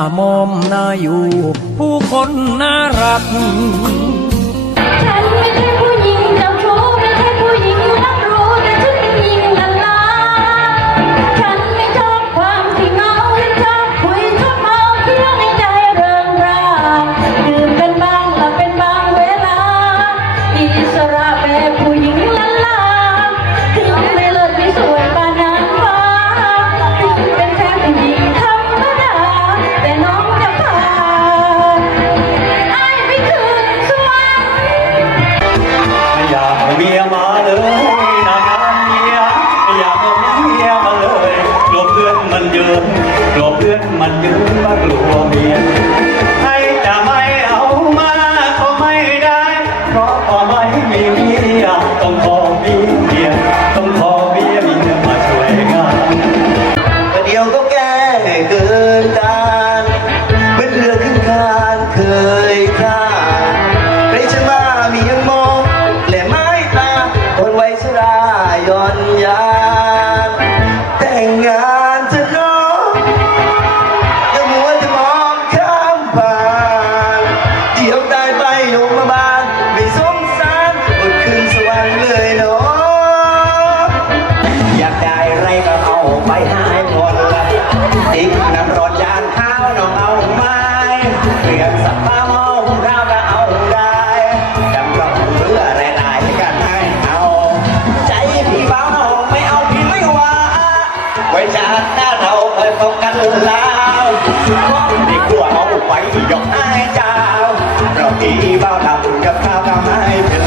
ามอมน่าอยู่ ผู้คนน่ารักฉันไม่ใช่ กลัวเพื่อนมันยืมว่ากลัวเมียให้จะไม่เอามาก็ไม่ได้ เพราะพอไม่มีเมียต้องขอมีเมียต้องขอเมียมีเงินมาช่วยงานประเดี๋ยวก็แก้เกินการเป็เรือขึ้นคานเคยท่าในชะมามียังมองและไม้ตาคนไว้ชราย้อนยา ลาวที่ขัวเอาไปหยกให้เจ้าเราตีบ้าดำกับข้าวทำให้เป็น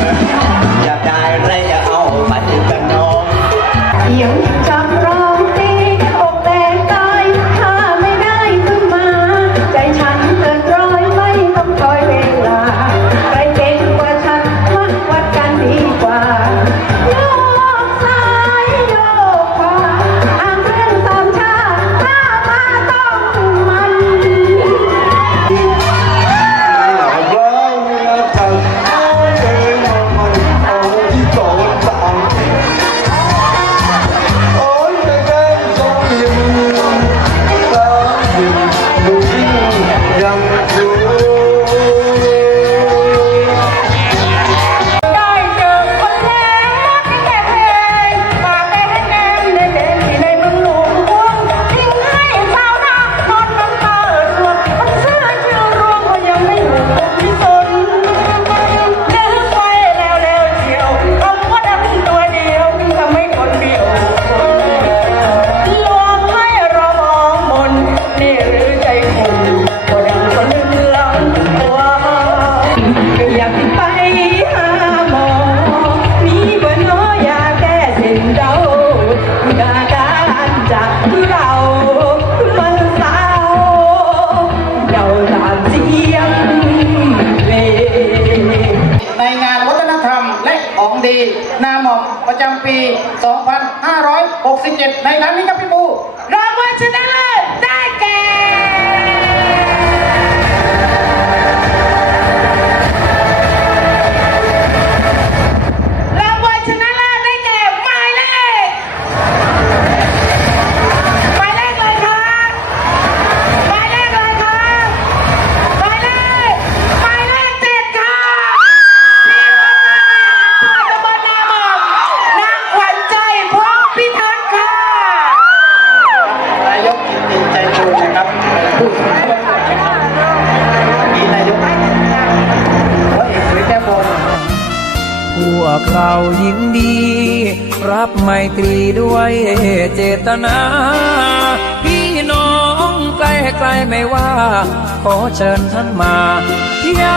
ปี 2567 ในครั้นนี้ครับพี่โบ เรายินดี รับไมตรีด้วยเจตนา พี่น้องใกล้ลไม่ว่า ขอเชิญท่านมาเที่ยว